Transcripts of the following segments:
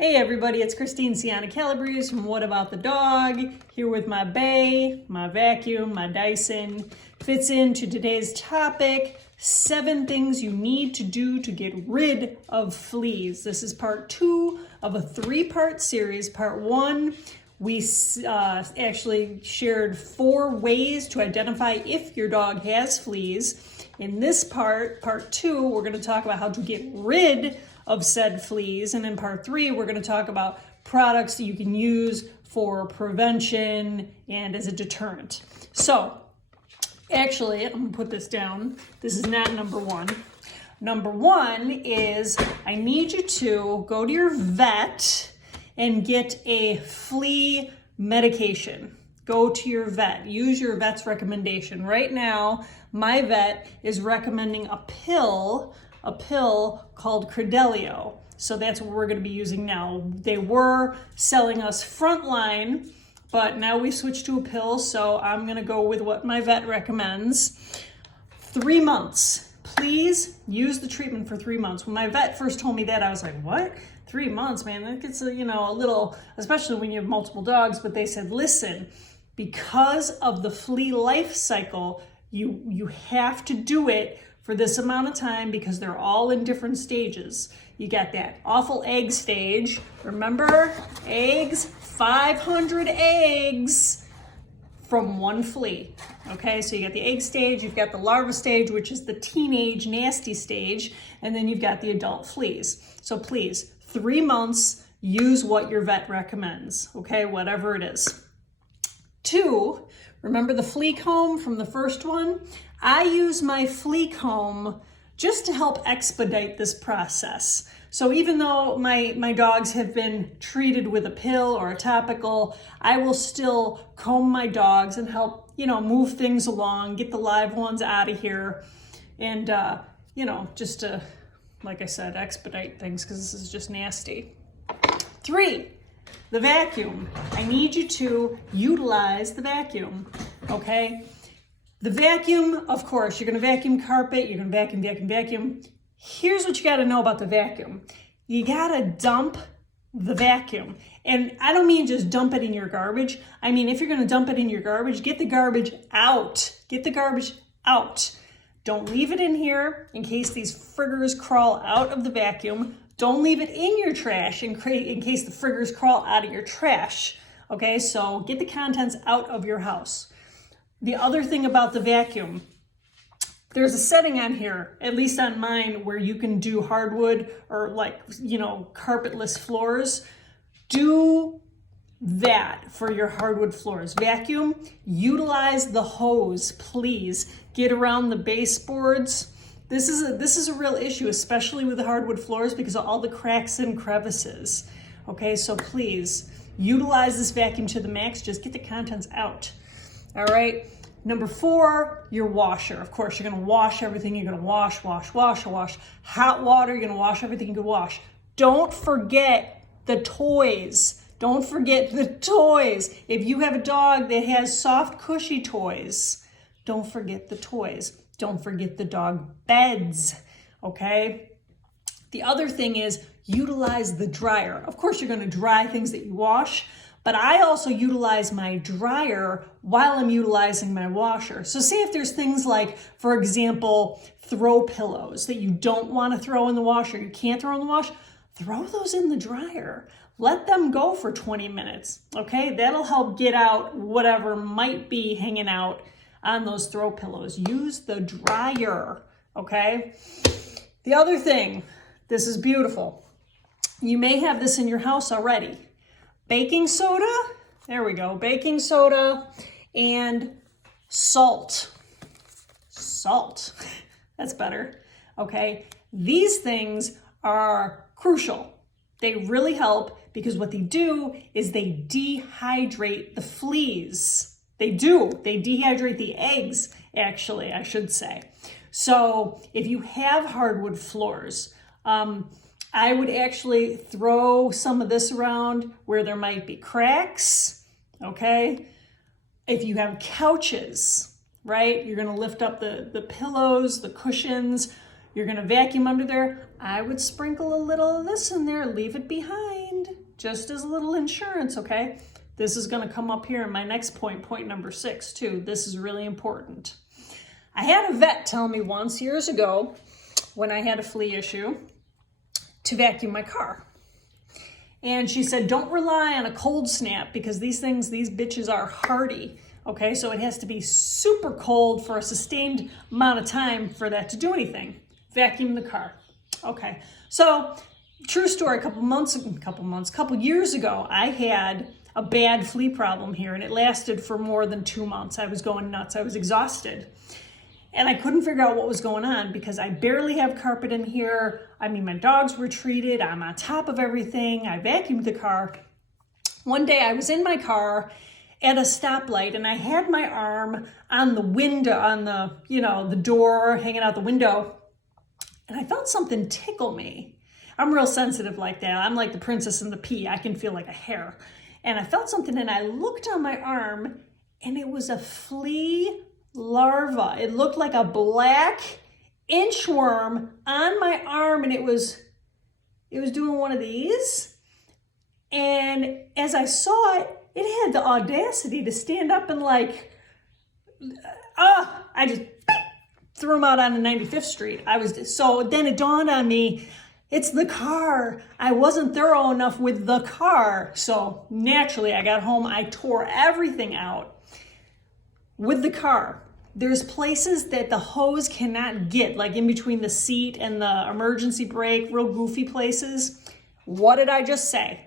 Hey everybody, it's Christine Sienna Calabrese from What About the Dog, here with my Bay, my vacuum, my Dyson. Fits into today's topic, 7 things you need to do to get rid of fleas. This is part 2 of a 3-part series. Part 1, we actually shared 4 ways to identify if your dog has fleas. In this part 2, we're going to talk about how to get rid of said fleas. And in part 3, we're going to talk about products that you can use for prevention and as a deterrent. So actually, I'm going to put this down. This is not number 1. Number 1 is I need you to go to your vet and get a flea medication. Go to your vet. Use your vet's recommendation. Right now, my vet is recommending a pill called Credelio. So that's what we're going to be using now. They were selling us Frontline, but now we switched to a pill, so I'm going to go with what my vet recommends. 3 months. Please use the treatment for 3 months. When my vet first told me that, I was like, what? 3 months, man, that gets a little, especially when you have multiple dogs. But they said, listen, because of the flea life cycle, you have to do it for this amount of time because they're all in different stages. You got that awful egg stage. Remember, eggs, 500 eggs from one flea. Okay, so you got the egg stage, you've got the larva stage, which is the teenage nasty stage, and then you've got the adult fleas. So please, 3 months, use what your vet recommends, okay, whatever it is. 2, remember the flea comb from the first one? I use my flea comb just to help expedite this process. So even though my dogs have been treated with a pill or a topical, I will still comb my dogs and help, move things along, get the live ones out of here. And, just to, like I said, expedite things because this is just nasty. 3, the vacuum. I need you to utilize the vacuum, okay? The vacuum, of course, you're going to vacuum carpet, you're going to vacuum. Here's what you got to know about the vacuum. You got to dump the vacuum. And I don't mean just dump it in your garbage. I mean, if you're going to dump it in your garbage, get the garbage out. Get the garbage out. Don't leave it in here in case these friggers crawl out of the vacuum. Don't leave it in your trash in case the friggers crawl out of your trash. Okay, so get the contents out of your house. The other thing about the vacuum, there's a setting on here, at least on mine, where you can do hardwood or carpetless floors. Do that for your hardwood floors. Vacuum, utilize the hose, please. Get around the baseboards. This is a real issue, especially with the hardwood floors because of all the cracks and crevices. Okay, so please utilize this vacuum to the max. Just get the contents out. All right. Number 4, your washer. Of course, you're going to wash everything. You're going to wash. Hot water, you're going to wash everything you can wash. Don't forget the toys. Don't forget the toys. If you have a dog that has soft, cushy toys, don't forget the toys. Don't forget the dog beds, okay? The other thing is utilize the dryer. Of course, you're going to dry things that you wash, but I also utilize my dryer while I'm utilizing my washer. So say if there's things like, for example, throw pillows that you don't want to throw in the washer, you can't throw in the wash, throw those in the dryer. Let them go for 20 minutes, okay? That'll help get out whatever might be hanging out on those throw pillows. Use the dryer, okay? The other thing, this is beautiful. You may have this in your house already. Baking soda, there we go, baking soda and salt. Salt, that's better, okay? These things are crucial. They really help because what they do is they dehydrate the fleas. They dehydrate the eggs, actually, I should say. So if you have hardwood floors, I would actually throw some of this around where there might be cracks, okay? If you have couches, right? You're gonna lift up the pillows, the cushions, you're gonna vacuum under there. I would sprinkle a little of this in there, leave it behind. just as a little insurance, okay? This is gonna come up here in my next point, point number 6 too. This is really important. I had a vet tell me once years ago when I had a flea issue to vacuum my car. And she said, don't rely on a cold snap because these bitches are hardy. Okay, so it has to be super cold for a sustained amount of time for that to do anything. Vacuum the car. Okay, so true story, a couple years ago, I had a bad flea problem here and it lasted for more than 2 months. I was going nuts, I was exhausted. And I couldn't figure out what was going on because I barely have carpet in here. I mean, my dogs were treated, I'm on top of everything. I vacuumed the car. One day I was in my car at a stoplight and I had my arm on the window, on the, the door, hanging out the window. And I felt something tickle me. I'm real sensitive like that. I'm like the princess and the pea. I can feel like a hair. And I felt something and I looked on my arm and it was a flea larva. It looked like a black inchworm on my arm and it was doing one of these. And as I saw it, it had the audacity to stand up and I just threw him out on 95th Street. So then it dawned on me, it's the car. I wasn't thorough enough with the car. So naturally I got home, I tore everything out with the car. There's places that the hose cannot get, like in between the seat and the emergency brake, real goofy places. What did I just say?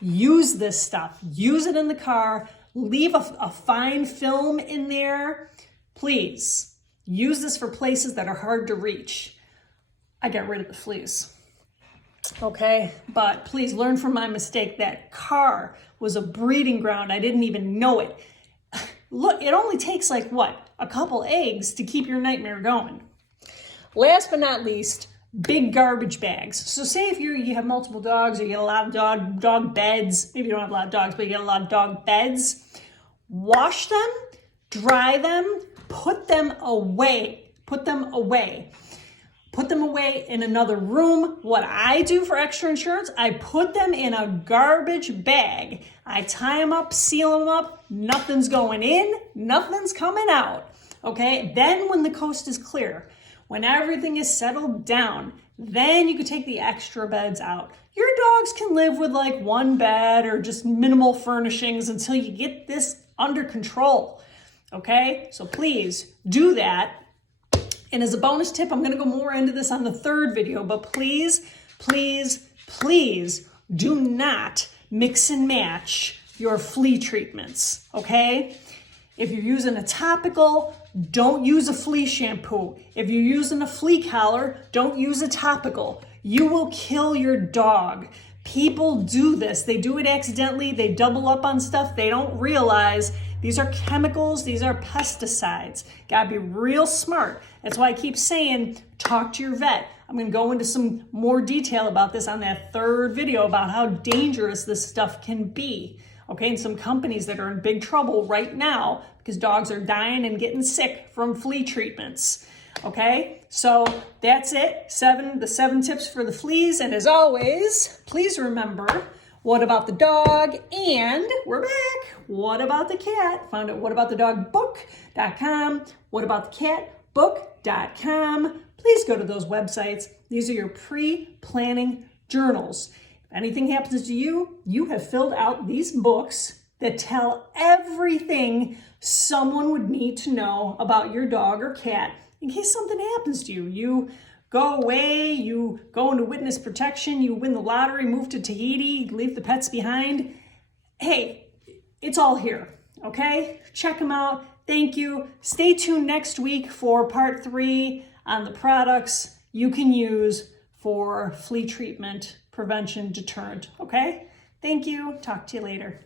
Use this stuff. Use it in the car. Leave a fine film in there. Please use this for places that are hard to reach. I got rid of the fleas. Okay, but please learn from my mistake. That car was a breeding ground. I didn't even know it. Look, it only takes a couple eggs to keep your nightmare going. Last but not least, big garbage bags. So say if you have multiple dogs or you get a lot of dog beds, maybe you don't have a lot of dogs, but you get a lot of dog beds, wash them, dry them, put them away. Put them away in another room. What I do for extra insurance, I put them in a garbage bag. I tie them up, seal them up. Nothing's going in, nothing's coming out. Okay, then when the coast is clear, when everything is settled down, then you can take the extra beds out. Your dogs can live with one bed or just minimal furnishings until you get this under control. Okay, so please do that. And as a bonus tip, I'm going to go more into this on the 3rd video, but please, please, please do not mix and match your flea treatments, okay? If you're using a topical, don't use a flea shampoo. If you're using a flea collar, don't use a topical. You will kill your dog. People do this. They do it accidentally. They double up on stuff. They don't realize these are chemicals. These are pesticides. Gotta be real smart. That's why I keep saying, talk to your vet. I'm gonna go into some more detail about this on that 3rd video about how dangerous this stuff can be. Okay, and some companies that are in big trouble right now because dogs are dying and getting sick from flea treatments. Okay, so that's it. The 7 tips for the fleas. And as always, please remember, what about the dog? And we're back. What about the cat? Found at whataboutthedogbook.com, whataboutthecatbook.com. Please go to those websites. These are your pre-planning journals. If anything happens to you, you have filled out these books that tell everything someone would need to know about your dog or cat in case something happens to you. You go away, you go into witness protection, you win the lottery, move to Tahiti, leave the pets behind. Hey, it's all here, okay? Check them out. Thank you. Stay tuned next week for part 3 on the products you can use for flea treatment, prevention, deterrent, okay? Thank you. Talk to you later.